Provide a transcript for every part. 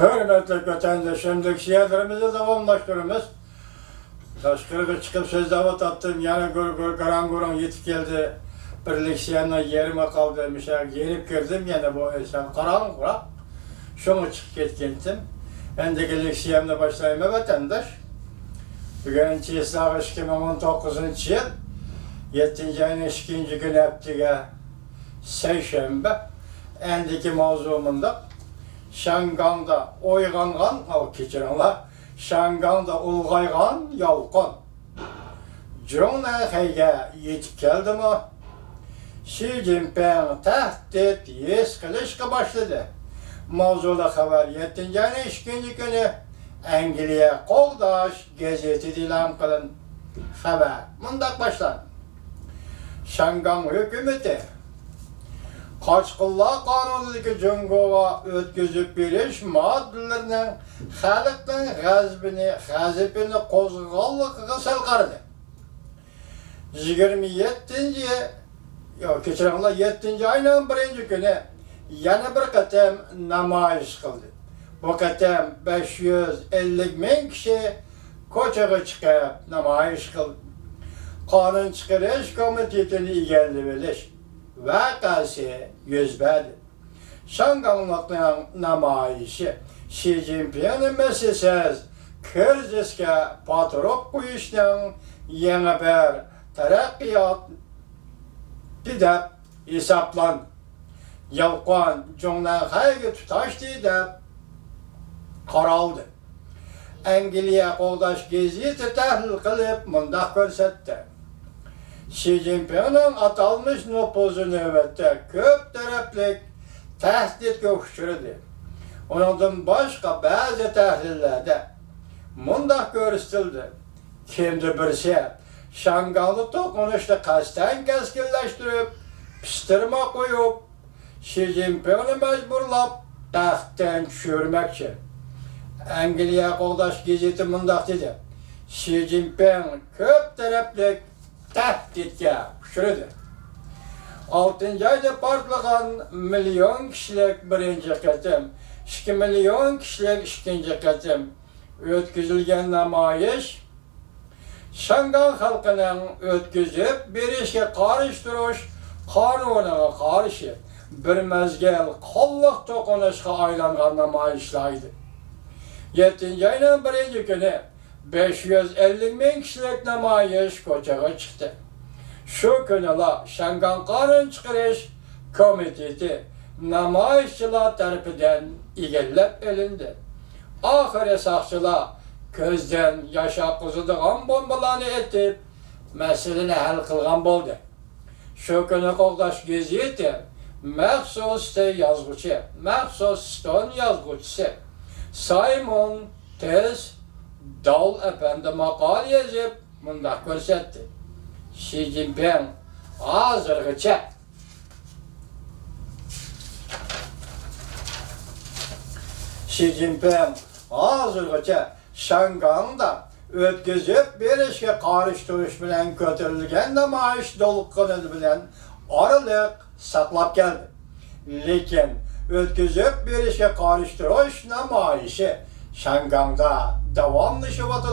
Hürmetli vatandaşlarımızı siyasetimizi devamlaştırımız. Taşkırığı çıkıp söz davet attım. Yani karanguran yetip geldi. Birlik siyanla yerime kaldı. Mesela yenip girdim yani bu sen karanguran. Şunu çıkıp ketkendim. Ben de geldik siyanla başlayayım vatandaş. Bugün Çiğslağı 2019 yıl 7. ayın 2. gün haftiga Seyşembe. Endiki mavzumunda Şanganda oyğanğan, al keçirinler, Şanganda ulğayğan yalqın. Cumhuriyet'e yetip geldi mi? Xi Jinping tehdit yes kılışka başladı. Mavzula haber 7. ayın 2. günü Angliya Qo'g'dash gazeti dilan qilin. Haber mundaq başlan. Şangan hükümeti Qaçqınlar qanunidagi Jungoga ötküzüp berish modellarining xalqning g'azabini qo'zg'alligiga salqardi. 7. ayning 1. kuni yana bir qatam namoyish qildi. Bu qatam 550 ming kishi ko'chaga chiqib namoyish qildi. Qonun chiqarish komitetini egallash vakası yüz verdi. Şanganlıkların namayişi Xi Jinping'in meselesiz krizisке patrok koyuşunun yeni bir terakkiyat didep hesaplan. Yalqan Cumhuriyet haygi tutaş didep karaldı. Angliya Qo'g'dash gazeti tahlil qilib mundaq ko'rsatdi. Xi Jinping'in atalmış nüfuzu nöbette köp taraflık tehditke uçurdu. Ondan başka bazı tahlillerde mundaq görüstüldü. Kimdi birisi Şanganlı tokunuşta kasten keskinleştirip piştirme koyup Xi Jinping'i mecburlap tahttan düşürmekçi. Angliya Qo'g'dash gazeti mundaq dedi. Xi Jinping köp taraflık tehditke uçurdu. 6. ayda partlagan milyon kişilik 1. qatim, 2 milyon kişilik 2. qatim ötküzülgen namoyish Şangan halkının ötküzüp berişe qarshi turush qonuniga qarshi bir mezgil qo'lliq to'qinishga aylangan namoyishlaydi. 7. ayning 1. kuni 550 ming kişilik namoyish ko'chaga chiqdi. Şu günüla Şangan Qonun chiqarish komiteti namoyishchilar tarafidan egallab olindi. Oxiri saqchilar ko'zdan yosh oqizadigan bombalarni etib, masalani hal qilgan bo'ldi. Shu kuni Qo'g'dash gazeti maxsus ston yozuvchisi Simon Tez Dal efendi maqol yazib mundaq ko'rsatdi. Xi Jinping hozirgacha Şangan'da ötküzüp berişe qarshi turish bilan ko'tarilgan namoyish to'lqini bilan oraliq saqlab keldi. Lekin ötküzüp berişe qarshi turish namoyishi Şangan'da davomlashyapti.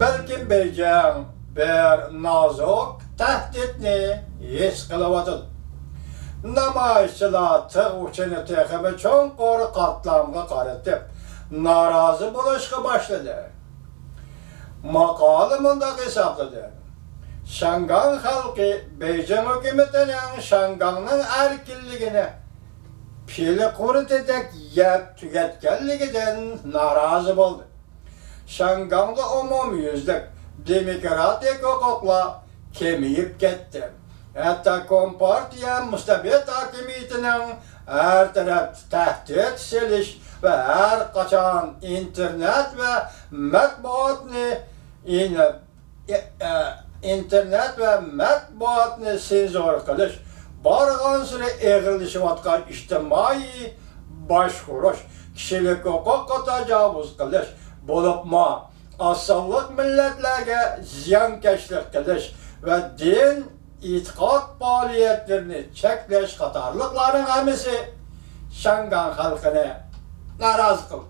Balkim Beijing bir nazik tehditni his qilyapti. Namoyishchilar tig' uchini teqib cho'nqur qatlamga qaratib norozi bo'lishga boshladi. Maqola mundaq hisobladi. Şangan xalqi Beijing hukumatining Şanganning erkinligini pili quritidek yeb tugatganligidan norozi bo'ldi. Şanganda umumyuzlik demokratik huquqlar kemayib ketdi. Hatta Kompartiya mustabid hokimiyatining her taraf tahdid selish ve her qachon internet ve matbuotni senzur qilish barg'ansiri eg'irlashayotgan ijtimoiy boshqurish, kishilik huquqqa tajovuz qilish bo'libmi asonlik millatlarga ziyonkashlik qilish ve din e'tiqod faoliyatlarini cheklash qatorliqlarning hammasi Şangan xalqini narazı kıl.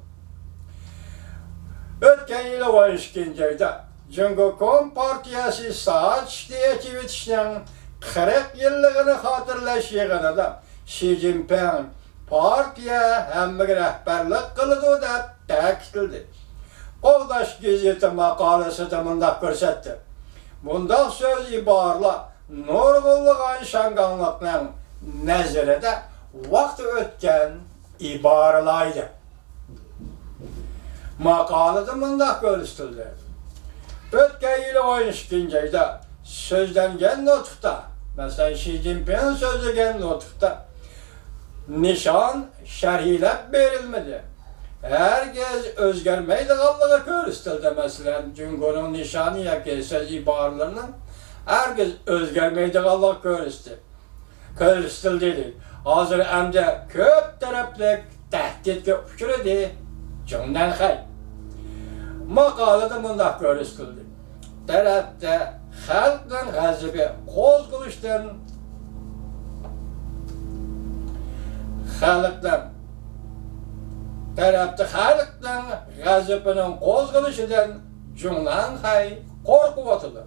Ötken yılı 12. ayda Cumhuriyet Partiyası saat işleyişi bitişinin 40 yıllığını hatırlaş yığınında Xi Jinping partiya hemme rehberlik kılıdı da ta'kidledi. Qo'g'dash gazeti maqolasi da mundaq ko'rsatdi. Bundaq so'z iborlar nurg'unlagan shanganliqning nazarida vaqt o'tgan iboralaydi. Maqolada mundaq ko'rsatildi. O'tgan yili 12. ayda so'zlangan nutqda, masalan Xi Jinping so'zlagan nutqda nishon sharhlab berilmadi. Herkes özgərməydiğallığı görüstüldü mesela. Cumhurun nişanı yoki söz ibarlarının herkes özgərməydiğallığı görüstüldü. Hazır əmdə köp taraflık təhdidge uçurdu. Cumhurdan xay. Maqalada mundaq görüstüldü. Tarafda xalqdan g'azabi qo'zg'alishdan tarafta xalqdan g'azabının qo'zg'alishidan Cumhurdan xay qo'rqib o'tdi.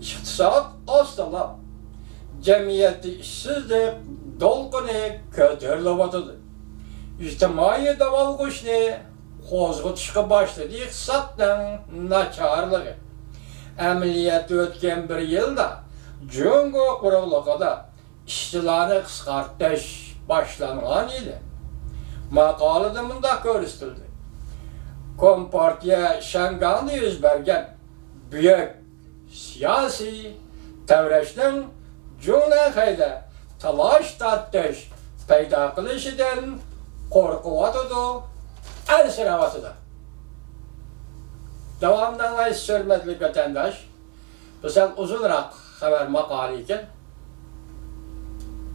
İqtisod ostilab, jamiyatda ishsizlik to'lqini ko'tarilib o'tdi. İjtimoiy davolg'ishni qo'zg'atishga boshladi iqtisoddan nacharligi. Amaliyotda o'tgan bir yilda Jungo quruqligida ishchilarni qisqartirish boshlangan edi. Maqolada mundaq ko'rsatildi. Kompartiya Şanganda yuz bergan buyuk siyosiy tavrashning Cumhurdan xayda talash tortish paydo qilishidan qo'rqib o'tdi, ansirab o'tdi. Davomdan hurmatli vatandosh, bizlar uzunroq xabar maqola ekan.